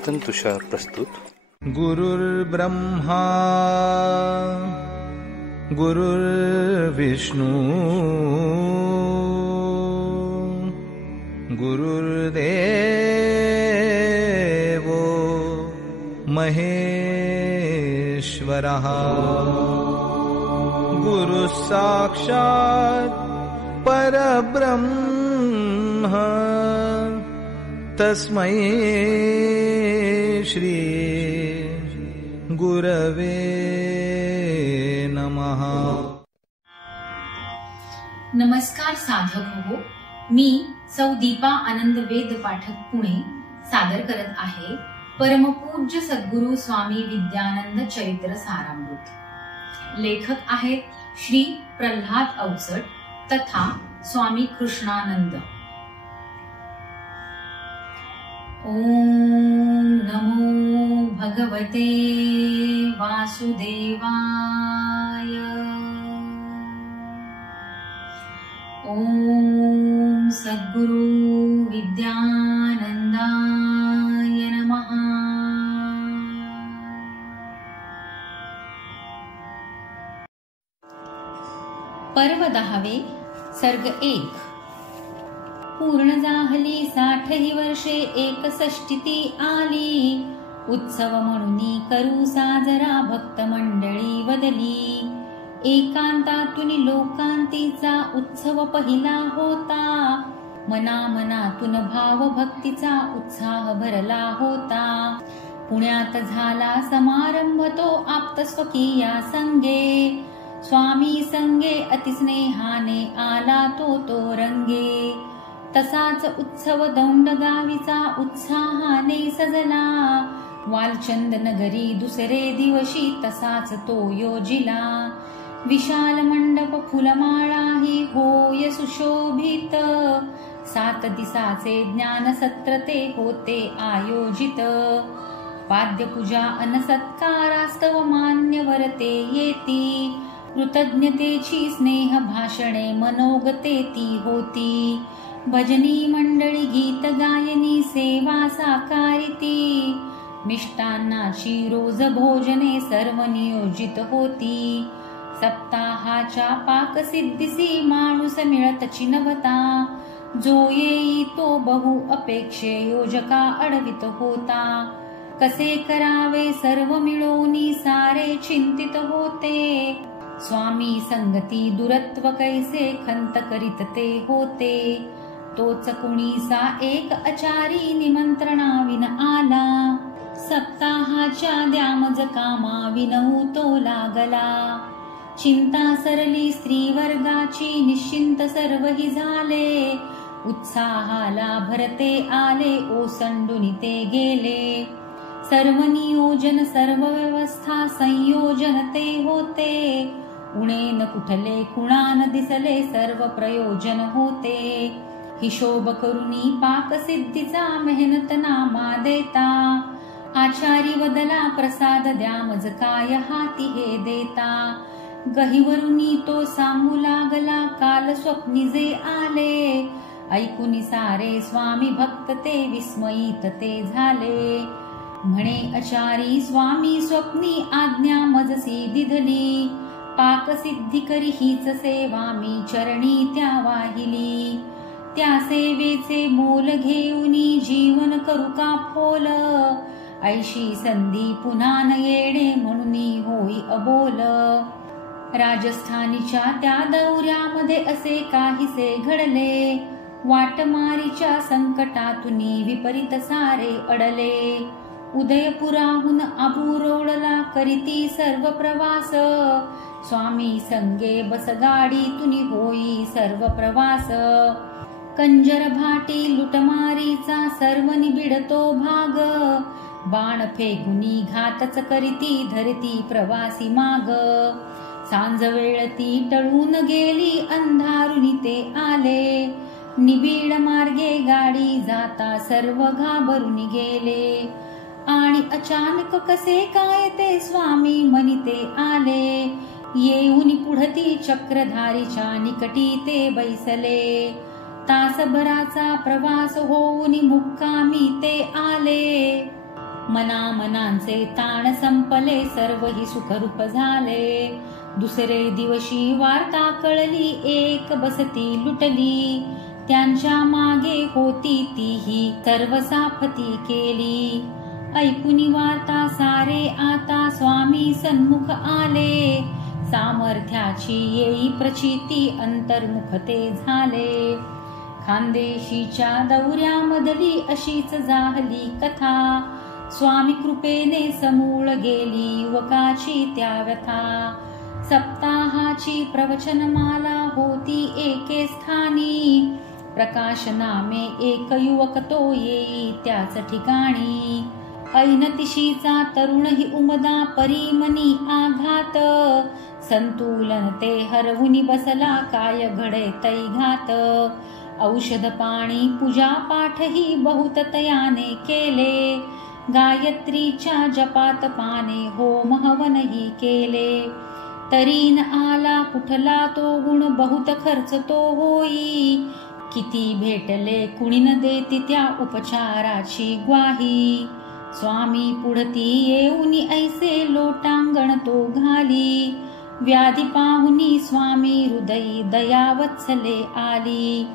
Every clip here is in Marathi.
चिंतन तुषार प्रस्तुत. गुरुर्ब्रह्मा गुरुर्विष्णू गुरुर्देवो महेश्वरः गुरुः साक्षात् परब्रह्म तस्मै श्री गुरवे नमः. नमस्कार साधक हो, मी सौ दीपा आनंद वेद पाठक पुणे सादर करत आहे परमपूज्य सद्गुरु स्वामी विद्यानंद चरित्र सारामृत. लेखक आहेत श्री प्रल्हाद अवचट तथा स्वामी कृष्णानंद. ओम नमो भगवते वासुदेवाय. ओम सद्गुरु विद्यानंदाय नमः. पर्व 10 सर्ग 1. पूर्ण झाली 60 वर्षे 61 आली. उत्सव म्हणून करू साजरा भक्त मंडळी वदली. एकांतातून लोकांतीचा उत्सव पहिला होता. मनामनातून भाव भक्तीचा उत्साह भरला होता. पुण्यात झाला समारंभ तो आप्त स्वकीया संगे. स्वामी संगे अतिस्नेहाने आला तो रंगे. तसाच उत्सव दौंड गावीचा उत्साहाने सजला. वालचंद नगरी दुसरे दिवशी तसाच तो योजिला. विशाल मंडप फुलमाळा ही होय सुशोभित. 7 दिवसाचे ज्ञान सत्र ते होते आयोजित. वाद्यपूजा अन सत्कारास्तव मान्यवर ते येती. कृतज्ञतेची स्नेह भाषणे मनोगते ती होती. भजनी मंडळी गीत गायनी सेवा साकारिती. मिष्टान्नाची रोज भोजने सर्व नियोजित होती. सप्ताहाच्या पाकसिद्धीसी माणूस मिळतची नव्हता. जो येई तो बहु अपेक्षे योजका अडवित होता. कसे करावे सर्व मिळवणी सारे चिंतित होते. स्वामी संगती दुरत्व कैसे खंत करीत ते होते. तोच कुणीसा एक आचारी निमंत्रणाविन आला. सप्ताहाच्या द्यामज कामा विनवू तो लागला. चिंता सरली स्त्री वर्गाची निश्चिंत सर्वही झाले. उत्साहाला भरते आले ओसंडून ते गेले. सर्व नियोजन सर्व व्यवस्था संयोजन ते होते. उणे न कुठले कुणान दिसले सर्व प्रयोजन होते. हिशोब करुनी पाकसिद्धीचा मेहनत नामा देता. आचारी वदला प्रसाद द्यामज काय हाती हे देता. गहिवरुनी तो सांगू लागला काल स्वप्नी जे आले. ऐकुनी सारे स्वामी भक्त ते विस्मयित ते झाले. म्हणे आचारी स्वामी स्वप्नी आज्ञा मजसी दिधली. पाकसिद्धी करी हीच सेवा मी चरणी त्या वाहिली. त्या सेवेचे मोल घेऊनी जीवन करू का फोल. ऐशी संधी पुन्हा न येणे म्हणून होई अबोल. राजस्थानीच्या त्या दौऱ्यामध्ये असे काहीसे घडले. वाटमारीच्या संकटातून विपरीत सारे अडले. उदयपुराहून आबुरोडला करीती सर्व प्रवास. स्वामी संगे बसगाडीतून होई सर्व प्रवास. कंजर भाटी लुटमारीचा सर्व निबिडतो भाग. बाण फेगुनी घातच करीती धरती प्रवासी माग. सांज वेळती टळून गेली अंधारुनी ते आले. निबिड मार्गे गाडी जाता सर्व घाबरून गेले. आणि अचानक कसे काय ते स्वामी मनिते आले. येऊन पुढती चक्रधारीच्या निकटी ते बैसले. तासभराचा प्रवास होऊन मुक्कामी ते आले. मना मनांचे ताण संपले, सर्वही सुखरूप झाले. दुसरे दिवशी वार्ता कळली, एक बसती लुटली. त्यांच्या मागे होती तीही सर्व साफती केली. ऐकुनी वार्ता सारे आता स्वामी सन्मुख आले. सामर्थ्याची येई प्रचिती, अंतर्मुख ते झाले. खानदेशीच्या दौऱ्यामधली अशीच जाहली कथा. स्वामी कृपेने समूळ गेली युवकाची त्या व्यथा. सप्ताहाची प्रवचनमाला होती एके स्थानी. प्रकाश नामे एक युवक तो येई त्याच ठिकाणी. ऐनतिशीचा तरुणही उमदा, परीमनी आघात. संतुलन ते हरवुनी बसला, काय घडे तै घात. औषध पाणी पूजा पाठही बहुत तयाने केले. गायत्रीच्या जपात पाने होम हवनही केले. तरीन आला कुठला तो गुण, बहुत खर्च तो होई. किती भेटले कुणी न देती त्या उपचाराची ग्वाही. स्वामी पुढती येऊनी ऐसे लोटांगण तो घाली. व्याधी पाहुनी स्वामी हृदयी दया वत्सले आली.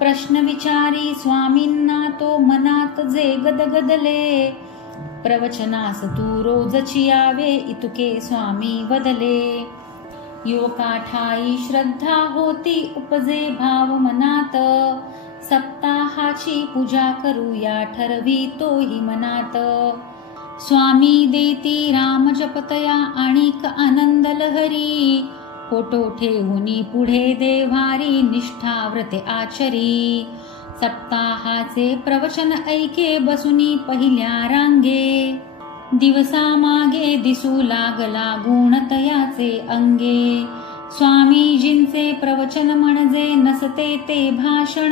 प्रश्न विचारी स्वामींना तो मनात जे गदगदले. प्रवचनास तू रोजची यावे, इतुके स्वामी वदले. युवका ठाई श्रद्धा होती, उपजे भाव मनात. सप्ताहाची पूजा करूया ठरवी तोही मनात. स्वामी देती राम जपतया, आणिक आनंद लहरी. फोटो ठेवूनी पुढे देवारी, निष्ठा व्रते आचरी. सप्ताहाचे प्रवचन ऐके, बसुनी पहिल्या रांगे. दिवसा मागे दिसू लागला गुणतयाचे अंगे. स्वामीजींचे प्रवचन म्हणजे नसते ते भाषण.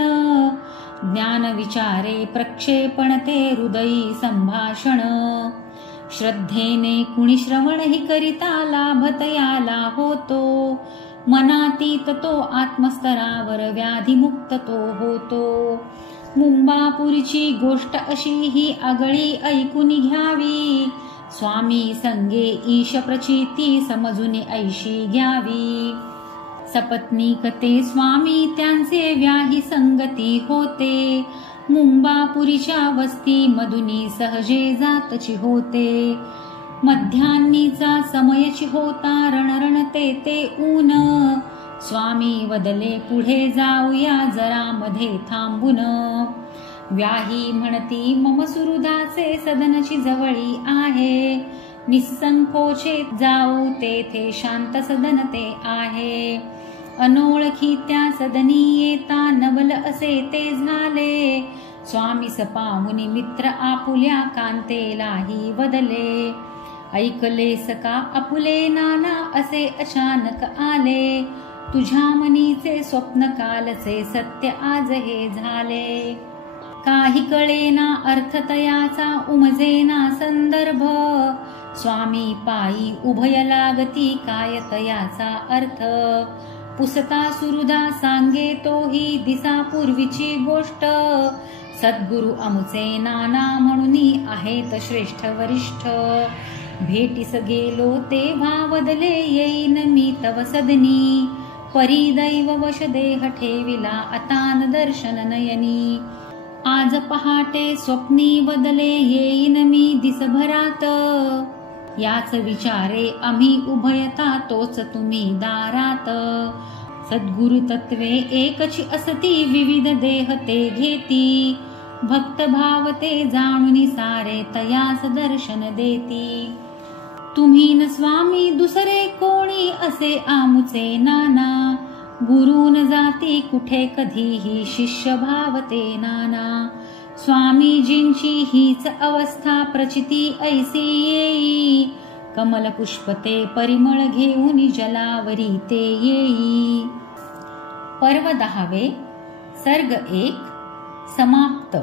ज्ञान विचारे प्रक्षेपण ते हृदयी संभाषण. श्रद्धेने कुणी श्रवणही करिता, लाभतयाला होतो. मनातीत तो आत्मस्तरावर व्याधिमुक्त तो होतो. मुंबापुरीची गोष्ट अशी ही आगळी ऐकुनी घ्यावी. स्वामी संगे ईश प्रचिती समजून ऐशी घ्यावी. सपत्नीक ते स्वामी त्यांचे व्याही संगती होते. मुंबापुरीच्या वस्ती मधुनी सहजे जातची होते. मध्यान्नीचा समयची होता, रणरणते ते ऊन. स्वामी वदले पुढे जाऊया जरा मध्ये थांबून. व्याही म्हणती मम सुहृदाचे सदनची जवळी आहे. निसंकोचे जाऊ तेथे शांत सदन ते आहे. अनोळखी त्या सदनी येता नवल असे ते झाले. स्वामी सपाहुनी मित्र आपुल्या कांतेलाही वदले. ऐकलेस का आपुले नाना असे अचानक आले. तुझ्या मनीचे स्वप्न कालचे सत्य आज हे झाले. काही कळेना अर्थ तयाचा, उमजेना संदर्भ. स्वामी पायी उभय लागती, काय तयाचा अर्थ. पुसता सुहृदा सांगे तोही दिसा पूर्वीची गोष्ट. सद्गुरु अमुचे नाना म्हणूनी आहेत श्रेष्ठ वरिष्ठ. भेटीस गेलो तेव्हा वदले, येईन मी तव सदनी. परिदैव वश देह ठेविला, अतान दर्शन नयनी. आज पहाटे स्वप्नी वदले, येईन मी दिसभरात. याच विचारे आम्ही उभयता, तोच तुम्ही दारात. सद्गुरु तत्वे एकची असती, विविध देह ते घेती. भक्त भाव ते जाणून सारे, तयास दर्शन देती. तुम्ही न स्वामी दुसरे कोणी, असे आमुचे नाना. गुरु न जाती कुठे कधीही, शिष्य भावते नाना. स्वामीजींची हीच अवस्था, प्रचिती ऐसी येई. कमल पुष्पते परिमळ घेऊन, जलावरी ते येई. पर्व 10 सर्ग 1 समाप्त.